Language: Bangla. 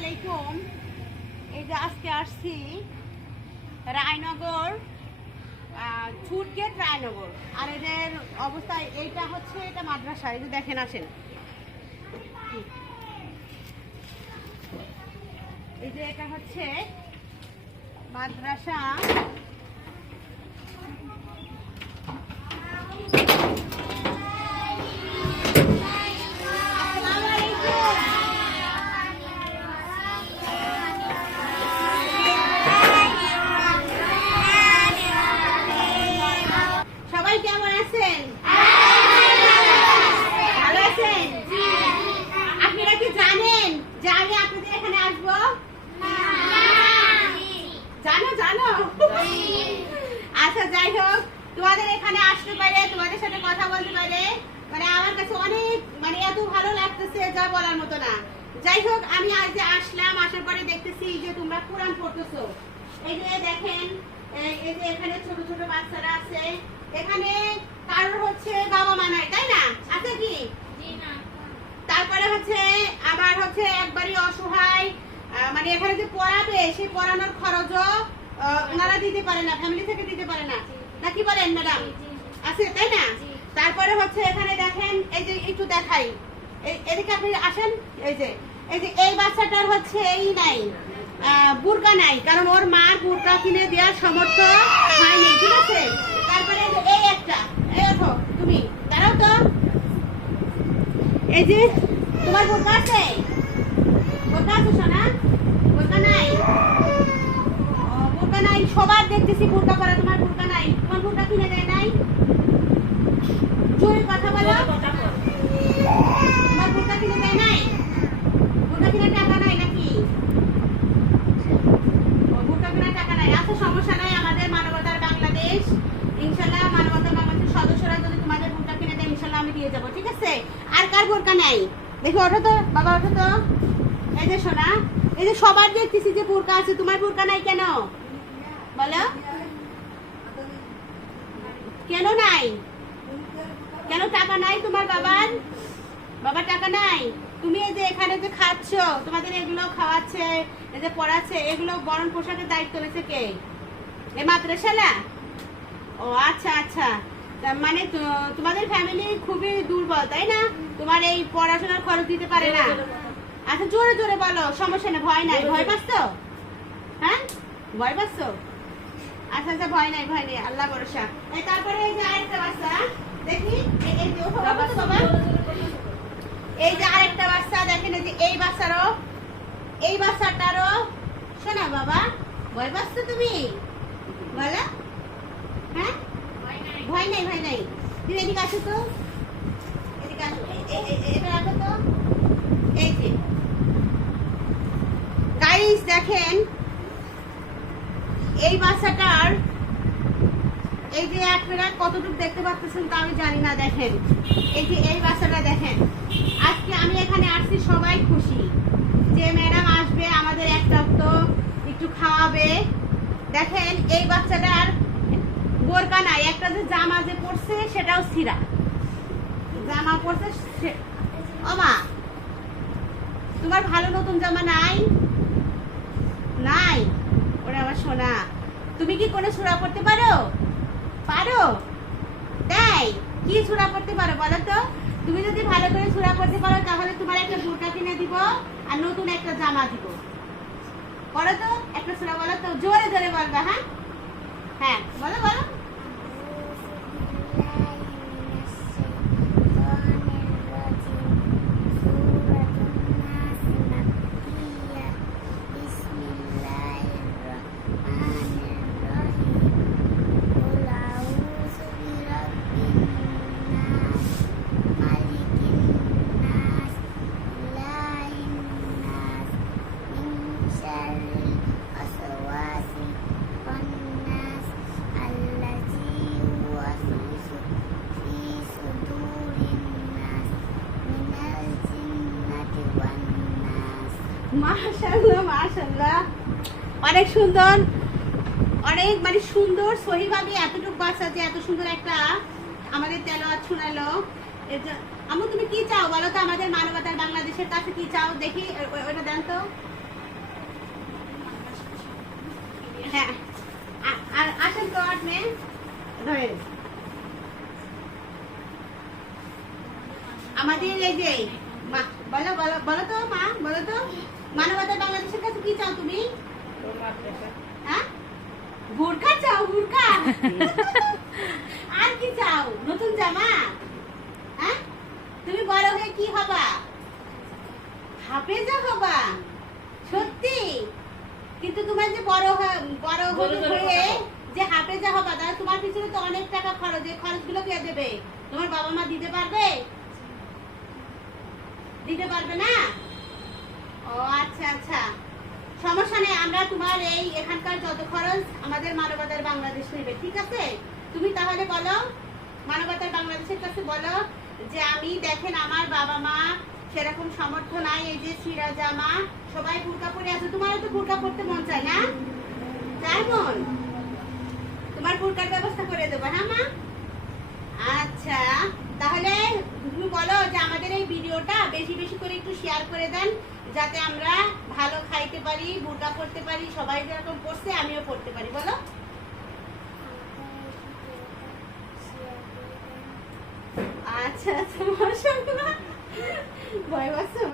আলাইকুম। এই যে আজকে আসছি রায়নগর ছুট রায়নগর। আর এদের অবস্থা, এইটা হচ্ছে, এটা মাদ্রাসা, এই যে দেখেন, আসেন। এই যে এটা হচ্ছে মাদ্রাসা। তোমাদের এখানে আসতে পারে তোমাদের সাথে কথা বলতে পারে। মানে আমার কাছে অনেক মানে এত ভালো লাগতেছে যা বলার মতো না। যাই হোক আমি আজ যে আসলাম আসার পরে দেখতেছি যে তোমরা কোরআন পড়তেছো। এই যে দেখেন এই যে এখানে ছোট ছোট বাচ্চারা আছে। এখানে কারোর হচ্ছে বাবা মা নাই তাই না? আছে কি? তারপরে হচ্ছে আমার হচ্ছে একবারই অসহায় মানে এখানে যে পড়াবে সেই পড়ানোর খরচও ওনারা দিতে পারে না ফ্যামিলি থেকে দিতে পারে না। নাকি বলেন ম্যাডাম? আছে তাই না? তারপরে হচ্ছে এখানে দেখেন এই যে একটু দেখাই। এদিকে আপনি আসেন এই যে এই যে এই বাচ্চাটার হচ্ছে এই নাই বুরকা নাই কারণ ওর মার বুরকা কিনে দেওয়ার সামর্থ্য হয়নি ঠিক আছে? তারপরে এই একটা এই ওঠো তুমি দাঁড়াও তো। এই যে তোমার বোরকা আছে বোরকা আছে সোনা বোরকা নাই ও, বোরকা নাই সবার দেখতেছি বোরকা পরা তোমার বোরকা নাই তোমার বোরকা কিনে দেয় নাই জোরে কথা বলো তোমার বোরকা কিনে দেয় নাই বোরকা কিনে টাকা নাই নাকি ও, বোরকা কেনার টাকা নাই আচ্ছা সমস্যা নাই আমাদের মানবতার বাংলাদেশ ইনশাল্লাহ মানবতার বাংলাদেশের সদস্যরা যদি তোমাদের বোরকা কিনে দেয় যাব, ঠিক আছে? আর কার বোরকা নাই? দেখি, ওঠো তো, বাবা, ওঠো তো। এই যে শোনা এই যে সবার দেখতেছি যে বোরকা আছে, তোমার বোরকা নাই কেন? বলো। কেন নাই? কেন টাকা নাই তোমার বাবার? বাবার টাকা নাই? তুমি এই যে এখানে যে খাচ্ছ, তোমাদের এগুলো খাওয়াচ্ছে, এই যে পড়াচ্ছে, এগুলো বরণ পোশাকের দায়িত্ব নিয়েছে কে? এ মাদ্রাসালা? ও আচ্ছা আচ্ছা। মানে তোমাদের ফ্যামিলি খুবই দুর্বল তাই না? তোমার এই পড়াশোনার খরচ দিতে পারে না। আচ্ছা জোরে জোরে বলো সমস্যা নেই ভয় নাই। ভয় পাচ্ছ? হ্যাঁ? ভয় পাচ্ছ? আচ্ছা আচ্ছা ভয় নাই ভয় নেই আল্লাহ ভরসা। তারপরে এই যে আরেকটা বাচ্চা দেখি এই- যে বাবা। এই যে আরেকটা বাচ্চা দেখেন এই যে এই বাচ্চারও এই বাচ্চাটারও শোনা বাবা ভয় পাচ্ছ তুমি? বলো। হ্যাঁ? ভয় নাই ভয় নাই। তুমি এদিকে আসো তো। দেখেন, এই বাচ্চাটার, এই যে আপনারা কতটুকু দেখতে পাচ্ছেন তা আমি জানি না, দেখেন। এই যে এই বাচ্চাটা দেখেন। আজকে আমি এখানে আসছি, সবাই খুশি। যে ম্যাডাম আসবে আমাদের একটা তো একটু খাওয়াবে। দেখেন, এই বাচ্চাটার বোরকা নাই? একটা যে জামা যে পরছে, সেটাও ছিঁড়া। জামা পরছে, সে- ও মা, তোমার ভালো নতুন জামা নাই? নাই? ওরে আমার সোনা, তুমি কি কোনো সুরা পড়তে পারো? পারো? তাই কি সুরা পড়তে পারো বলো তো? তুমি যদি ভালো করে সুরা পড়তে পারো, তাহলে তোমার একটা বোরকা কিনে দিব আর নতুন একটা জামা দিব। বলো তো, একটা সুরা বলো তো? জোরে জোরে বলবে হ্যাঁ? হ্যাঁ বলো বলো। অনেক সুন্দর, অনেক মানে সুন্দর সহিভাবে এতটুকু বাচ্চা যে এত সুন্দর একটা আমাদের তেলাওয়াত শোনালো এর তুমি কি চাও? বলো তো আমাদের মানবতার বাংলাদেশের কাছে কি চাও? দেখি ওটা দেন তো। হ্যাঁ। আর আসেন তো আট মে ধরেন। আমাদের এই যে বলো বলো বলো তো মা বলো মানবতা বাংলাদেশের কাছে কি চাও তুমি? হ্যাঁ? বোরকা চাও বোরকা আর কি চাও? নতুন জামা? হ্যাঁ? তুমি বড় হয়ে কি হবা? হাফেজা হবা? সত্যি? কিন্তু তোমার যে বড় বড় হয়ে। যে হাফেজা হবা তাহলে তোমার পিছনে তো অনেক টাকা খরচ এই খরচগুলো কে দেবে? তোমার বাবা মা দিতে পারবে? দিতে পারবে না? ও আচ্ছা আচ্ছা। সমস্যা নেই, আমরা তোমার এই এখানকার যত খরচ আমাদের মানবতার বাংলাদেশ নেবে, ঠিক আছে? তুমি তাহলে বলো, মানবতার বাংলাদেশের কাছে বলো যে আমি দেখেন আমার বাবা মা সেরকম সামর্থ্য নাই, এই যে জামা সবাই বুরকা পরে আছে। তোমারও তো বুরকা পরতে মন চায় না? চাই বোন তোমার বুরকার ব্যবস্থা করে দেবো হ্যাঁ মা? আচ্ছা। তাহলে তুমি বলো যে আমাদের এই ভিডিওটা বেশি বেশি করে একটু শেয়ার করে দেন, যাতে আমরা ভালো খাইতে পারি বোরকা করতে পারি, সবাই যেরকম পড়ছে আমিও করতে পারি, বলো। আচ্ছা আচ্ছা ভয় পাচ্ছো?